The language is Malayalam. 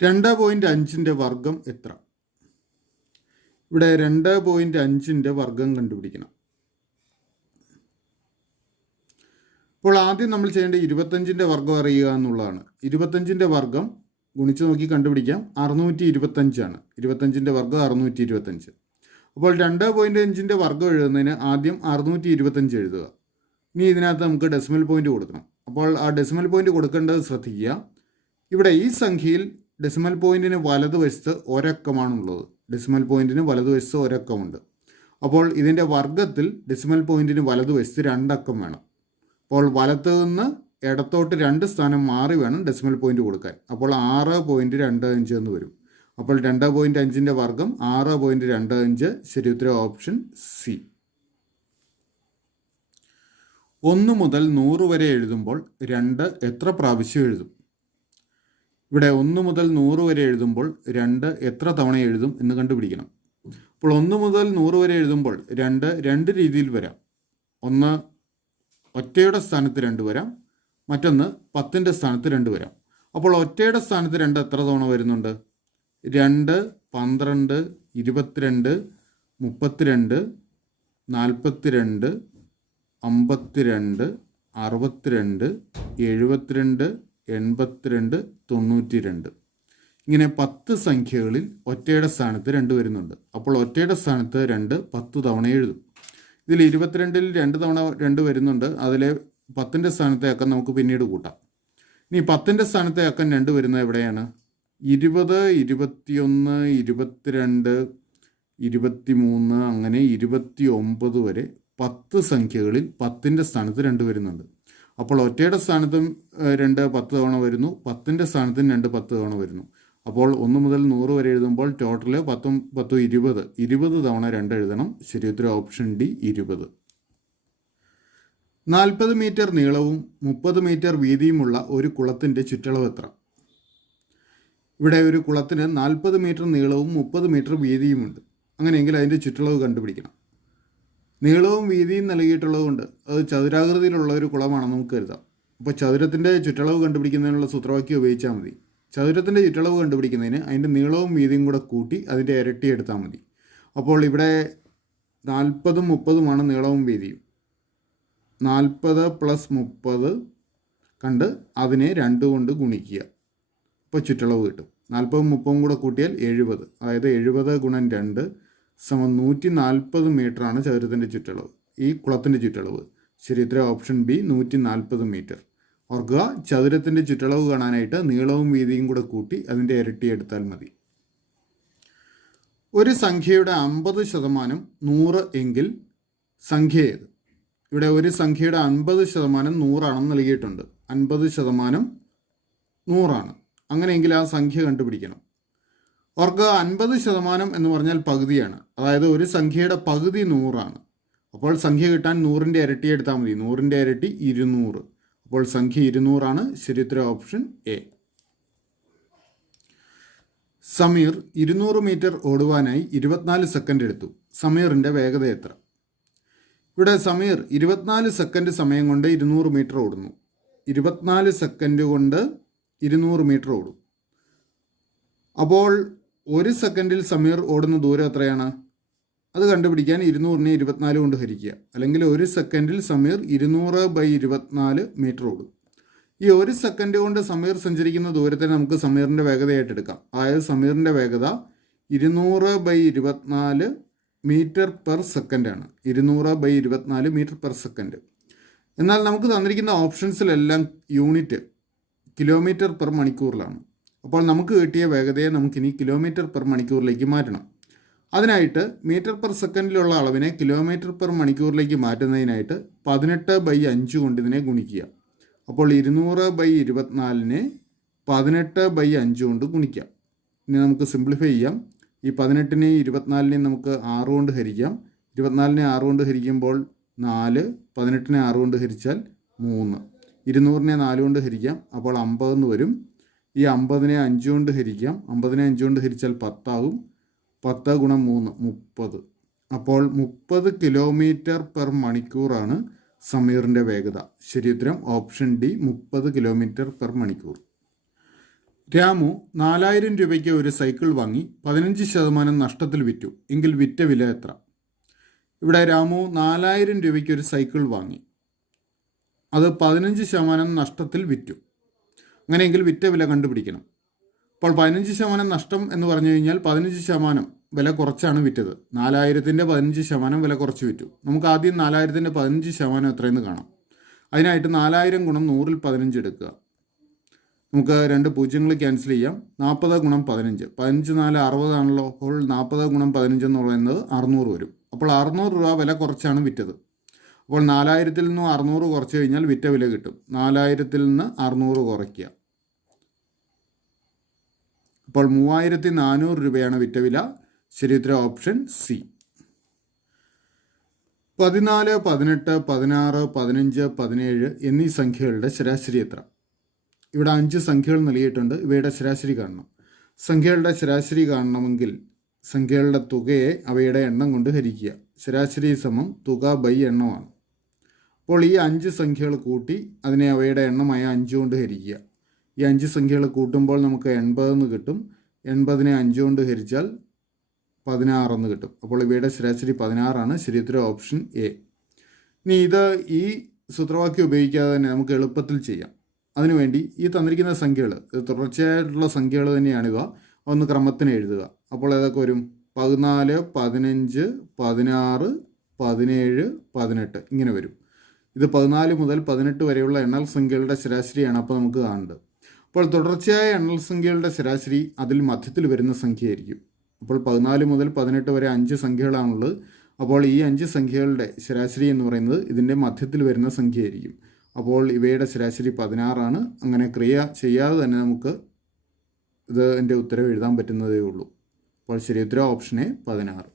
2.5 വർഗം എത്ര? ഇവിടെ 2.5 വർഗം കണ്ടുപിടിക്കണം. അപ്പോൾ ആദ്യം നമ്മൾ ചെയ്യേണ്ട 25 വർഗം അറിയുക എന്നുള്ളതാണ്. 25 വർഗം ഗുണിച്ച് നോക്കി കണ്ടുപിടിക്കാം. 625 ആണ്. 25 വർഗം 625. അപ്പോൾ 2.5 വർഗം എഴുതുന്നതിന് ആദ്യം 625 എഴുതുക. ഇനി ഇതിനകത്ത് നമുക്ക് ഡെസിമൽ പോയിന്റ് കൊടുക്കണം. അപ്പോൾ ആ ഡെസിമൽ പോയിന്റ് കൊടുക്കേണ്ടത് ശ്രദ്ധിക്കുക. ഇവിടെ ഈ സംഖ്യയിൽ ഡെസിമൽ പോയിന്റിന് വലതുവശത്ത് ഒരക്കമാണുള്ളത്. ഡെസിമൽ പോയിന്റിന് വലതുവശത്ത് ഒരക്കമുണ്ട്. അപ്പോൾ ഇതിൻ്റെ വർഗത്തിൽ ഡെസിമൽ പോയിന്റിന് വലതുവശത്ത് 2 അക്കം വേണം. അപ്പോൾ വലത്ത് നിന്ന് ഇടത്തോട്ട് 2 സ്ഥാനം മാറി വേണം ഡെസിമൽ പോയിന്റ് കൊടുക്കാൻ. അപ്പോൾ 6.25 എന്ന് വരും. അപ്പോൾ 2.5 വർഗം 6.25. ശരി ഉത്തരം ഓപ്ഷൻ സി. 1 മുതൽ 100 വരെ എഴുതുമ്പോൾ 2 എത്ര പ്രാവശ്യം എഴുതും? ഇവിടെ 1 മുതൽ 100 വരെ എഴുതുമ്പോൾ 2 എത്ര തവണ എഴുതും എന്ന് കണ്ടുപിടിക്കണം. അപ്പോൾ 1 മുതൽ 100 വരെ എഴുതുമ്പോൾ 2 രീതിയിൽ വരാം. ഒന്ന് ഒറ്റയുടെ സ്ഥാനത്ത് 2 വരാം, മറ്റൊന്ന് 10ൻ്റെ സ്ഥാനത്ത് 2 വരാം. അപ്പോൾ ഒറ്റയുടെ സ്ഥാനത്ത് 2 എത്ര തവണ വരുന്നുണ്ട്? 2, 12, 22, 32, 42, 52, 62, 72, 82, 92. ഇങ്ങനെ 10 സംഖ്യകളിൽ ഒറ്റയുടെ സ്ഥാനത്ത് 2 വരുന്നുണ്ട്. അപ്പോൾ ഒറ്റയുടെ സ്ഥാനത്ത് 2 10 തവണ എഴുതും. ഇതിൽ 22-ൽ 2 തവണ 2 വരുന്നുണ്ട്. അതിലെ 10ൻ്റെ സ്ഥാനത്തെ അക്കം നമുക്ക് പിന്നീട് കൂട്ടാം. ഇനി 10ൻ്റെ സ്ഥാനത്തെ അക്കം 2 വരുന്നത് എവിടെയാണ്? 20, 21, 22, 23 അങ്ങനെ 29 വരെ 10 സംഖ്യകളിൽ 10ൻ്റെ സ്ഥാനത്ത് 2 വരുന്നുണ്ട്. അപ്പോൾ ഒറ്റയുടെ സ്ഥാനത്തും 2 10 തവണ വരുന്നു, 10ൻ്റെ സ്ഥാനത്തും 2 10 തവണ വരുന്നു. അപ്പോൾ 1 മുതൽ 100 വരെ എഴുതുമ്പോൾ ടോട്ടൽ 10, 10, 20 തവണ 2 എഴുതണം. ശരി ഉത്തരം ഓപ്ഷൻ ഡി 20. 40 മീറ്റർ നീളവും 30 മീറ്റർ വീതിയുമുള്ള ഒരു കുളത്തിൻ്റെ ചുറ്റളവ് എത്ര? ഇവിടെ ഒരു കുളത്തിന് 40 മീറ്റർ നീളവും 30 മീറ്റർ വീതിയുമുണ്ട്. അങ്ങനെയെങ്കിൽ അതിൻ്റെ ചുറ്റളവ് കണ്ടുപിടിക്കണം. നീളവും വീതിയും നൽകിയിട്ടുള്ളതുകൊണ്ട് അത് ചതുരാകൃതിയിലുള്ള ഒരു കുളമാണെന്ന് നമുക്ക് കരുതാം. അപ്പോൾ ചതുരത്തിൻ്റെ ചുറ്റളവ് കണ്ടുപിടിക്കുന്നതിനുള്ള സൂത്രവാക്യം ഉപയോഗിച്ചാൽ മതി. ചതുരത്തിൻ്റെ ചുറ്റളവ് കണ്ടുപിടിക്കുന്നതിന് അതിൻ്റെ നീളവും വീതിയും കൂടെ കൂട്ടി അതിൻ്റെ ഇരട്ടി എടുത്താൽ മതി. അപ്പോൾ ഇവിടെ 40ഉം 30ഉമാണ് നീളവും വീതിയും. 40 + 30 കണ്ട് അതിനെ 2 കൊണ്ട് ഗുണിക്കുക. അപ്പോൾ ചുറ്റളവ് കിട്ടും. 40ഉം 30ഉം കൂടെ കൂട്ടിയാൽ 70. അതായത് 70 × 2 140 മീറ്ററാണ് ചതുരത്തിൻ്റെ ചുറ്റളവ്, ഈ കുളത്തിൻ്റെ ചുറ്റളവ്. ശരി ഉത്തരം ഓപ്ഷൻ ബി 140 മീറ്റർ. ഓർക്കുക, ചതുരത്തിൻ്റെ ചുറ്റളവ് കാണാനായിട്ട് നീളവും വീതിയും കൂടെ കൂട്ടി അതിൻ്റെ ഇരട്ടി എടുത്താൽ മതി. ഒരു സംഖ്യയുടെ 50% 100 എങ്കിൽ സംഖ്യ ഏത്? ഇവിടെ ഒരു സംഖ്യയുടെ 50% 100 ആണെന്ന് നൽകിയിട്ടുണ്ട്. 50% 100 ആണ്. അങ്ങനെയെങ്കിൽ ആ സംഖ്യ കണ്ടുപിടിക്കണം. ഓർക്കുക, 50% എന്ന് പറഞ്ഞാൽ പകുതിയാണ്. അതായത് ഒരു സംഖ്യയുടെ പകുതി 100 ആണ്. അപ്പോൾ സംഖ്യ കിട്ടാൻ 100ൻ്റെ ഇരട്ടി എടുത്താൽ മതി. 100ൻ്റെ ഇരട്ടി 200. അപ്പോൾ സംഖ്യ 200 ആണ്. ശരി ഉത്തരം ഓപ്ഷൻ എ. സമീർ 200 മീറ്റർ ഓടുവാനായി 24 സെക്കൻഡ് എടുത്തു. സമീറിൻ്റെ വേഗത എത്ര? ഇവിടെ സമീർ 24 സെക്കൻഡ് സമയം കൊണ്ട് 200 മീറ്റർ ഓടുന്നു. 24 സെക്കൻഡ് കൊണ്ട് 200 മീറ്റർ ഓടും. അപ്പോൾ 1 സെക്കൻഡിൽ സമീർ ഓടുന്ന ദൂരം എത്രയാണ്? അത് കണ്ടുപിടിക്കാൻ 200നെ 24 കൊണ്ട് ഹരിക്കുക. അല്ലെങ്കിൽ 1 സെക്കൻഡിൽ സമീർ 200/24 മീറ്റർ ഓടും. ഈ 1 സെക്കൻഡ് കൊണ്ട് സമീർ സഞ്ചരിക്കുന്ന ദൂരത്തെ നമുക്ക് സമീറിൻ്റെ വേഗതയായിട്ട് എടുക്കാം. അതായത് സമീറിൻ്റെ വേഗത 200/24 മീറ്റർ പെർ സെക്കൻഡാണ്. 200/24 മീറ്റർ പെർ സെക്കൻഡ്. എന്നാൽ നമുക്ക് തന്നിരിക്കുന്ന ഓപ്ഷൻസിലെല്ലാം യൂണിറ്റ് കിലോമീറ്റർ പെർ മണിക്കൂറിലാണ്. അപ്പോൾ നമുക്ക് കിട്ടിയ വേഗതയെ നമുക്കിനി കിലോമീറ്റർ പെർ മണിക്കൂറിലേക്ക് മാറ്റണം. അതിനായിട്ട് മീറ്റർ പെർ സെക്കൻഡിലുള്ള അളവിനെ കിലോമീറ്റർ പെർ മണിക്കൂറിലേക്ക് മാറ്റുന്നതിനായിട്ട് 18/5 കൊണ്ട് ഇതിനെ ഗുണിക്കുക. അപ്പോൾ 200/24നെ 18/5 കൊണ്ട് ഗുണിക്കാം. ഇനി നമുക്ക് സിംപ്ലിഫൈ ചെയ്യാം. ഈ 18നെയും 24നെയും നമുക്ക് 6 കൊണ്ട് ഹരിക്കാം. 24നെ 6 കൊണ്ട് ഹരിക്കുമ്പോൾ 4, 18നെ 6 കൊണ്ട് ഹരിച്ചാൽ 3, 200നെ 4 കൊണ്ട് ഹരിക്കാം. അപ്പോൾ 50 എന്ന് വരും. ഈ 50നെ 5 കൊണ്ട് ഹരിക്കാം. 50നെ 5 കൊണ്ട് ഹരിച്ചാൽ 10 ആകും. 10 × 3 30. അപ്പോൾ 30 കിലോമീറ്റർ പെർ മണിക്കൂറാണ് സമീറിൻ്റെ വേഗത. ശരി ഉത്തരം ഓപ്ഷൻ ഡി 30 കിലോമീറ്റർ പെർ മണിക്കൂർ. രാമു 4000 രൂപയ്ക്ക് ഒരു സൈക്കിൾ വാങ്ങി 15% നഷ്ടത്തിൽ വിറ്റു. എങ്കിൽ വിറ്റ വില എത്ര? ഇവിടെ രാമു 4000 രൂപയ്ക്ക് ഒരു സൈക്കിൾ വാങ്ങി, അത് 15% നഷ്ടത്തിൽ വിറ്റു. അങ്ങനെയെങ്കിൽ വിറ്റ വില കണ്ടുപിടിക്കണം. അപ്പോൾ 15% നഷ്ടം എന്ന് പറഞ്ഞു കഴിഞ്ഞാൽ 15% വില കുറച്ചാണ് വിറ്റത്. 4000-ൻ്റെ 15% വില കുറച്ച് വിറ്റു. നമുക്ക് ആദ്യം 4000-ൻ്റെ 15% എത്രയെന്ന് കാണാം. അതിനായിട്ട് 4000 ഗുണം 100-ൽ 15 എടുക്കുക. നമുക്ക് 2 പൂജ്യങ്ങൾ ക്യാൻസൽ ചെയ്യാം. 40 ഗുണം 15, 15 4 60 ആണല്ലോ. അപ്പോൾ 40 ഗുണം 15 എന്ന് പറയുന്നത് 600 വരും. അപ്പോൾ 600 രൂപ വില കുറച്ചാണ് വിറ്റത്. അപ്പോൾ 4000-ൽ നിന്നും 600 കുറച്ച് കഴിഞ്ഞാൽ വിറ്റ വില കിട്ടും. 4000-ൽ നിന്ന് 600 കുറയ്ക്കുക. അപ്പോൾ 3400 രൂപയാണ് വിറ്റ വില. ശരിയുത്തരം ഓപ്ഷൻ സി. 14, 18, 16, 15, 17 എന്നീ സംഖ്യകളുടെ ശരാശരി എത്ര? ഇവിടെ 5 സംഖ്യകൾ നൽകിയിട്ടുണ്ട്. ഇവയുടെ ശരാശരി കാണണം. സംഖ്യകളുടെ ശരാശരി കാണണമെങ്കിൽ സംഖ്യകളുടെ തുകയെ അവയുടെ എണ്ണം കൊണ്ട് ഹരിക്കുക. ശരാശരി സമം തുക ബൈ എണ്ണമാണ്. അപ്പോൾ ഈ 5 സംഖ്യകൾ കൂട്ടി അതിനെ അവയുടെ എണ്ണമായ 5 കൊണ്ട് ഹരിക്കുക. ഈ 5 സംഖ്യകൾ കൂട്ടുമ്പോൾ നമുക്ക് 80 എന്ന് കിട്ടും. 80-നെ 5 കൊണ്ട് ഹരിച്ചാൽ 16 എന്ന് കിട്ടും. അപ്പോൾ ഇവയുടെ ശരാശരി 16 ആണ്. ശരിയുത്തരം ഓപ്ഷൻ എ. ഇനി ഈ സൂത്രവാക്യം ഉപയോഗിക്കാതെ തന്നെ നമുക്ക് എളുപ്പത്തിൽ ചെയ്യാം. അതിനുവേണ്ടി ഈ തന്നിരിക്കുന്ന സംഖ്യകൾ, തുടർച്ചയായിട്ടുള്ള സംഖ്യകൾ തന്നെയാണിവ, ഒന്ന് ക്രമത്തിന് എഴുതുക. അപ്പോൾ ഏതൊക്കെ വരും? 14, 15, 16, 17, 18 ഇങ്ങനെ വരും. ഇത് 14 മുതൽ 18 വരെയുള്ള എണ്ണൽ സംഖ്യകളുടെ ശരാശരിയാണ് അപ്പോൾ നമുക്ക് കാണേണ്ടത്. അപ്പോൾ തുടർച്ചയായ എണ്ണൽ സംഖ്യകളുടെ ശരാശരി അതിൽ മധ്യത്തിൽ വരുന്ന സംഖ്യയായിരിക്കും. അപ്പോൾ 14 മുതൽ 18 വരെ 5 സംഖ്യകളാണുള്ളത്. അപ്പോൾ ഈ 5 സംഖ്യകളുടെ ശരാശരി എന്ന് പറയുന്നത് ഇതിൻ്റെ മധ്യത്തിൽ വരുന്ന സംഖ്യയായിരിക്കും. അപ്പോൾ ഇവയുടെ ശരാശരി 16 ആണ്. അങ്ങനെ ക്രിയ ചെയ്യാതെ തന്നെ നമുക്ക് ഇതിൻ്റെ ഉത്തരം എഴുതാൻ പറ്റുന്നതേ ഉള്ളൂ. അപ്പോൾ ശരിയുത്തരം ഓപ്ഷൻ എ 16.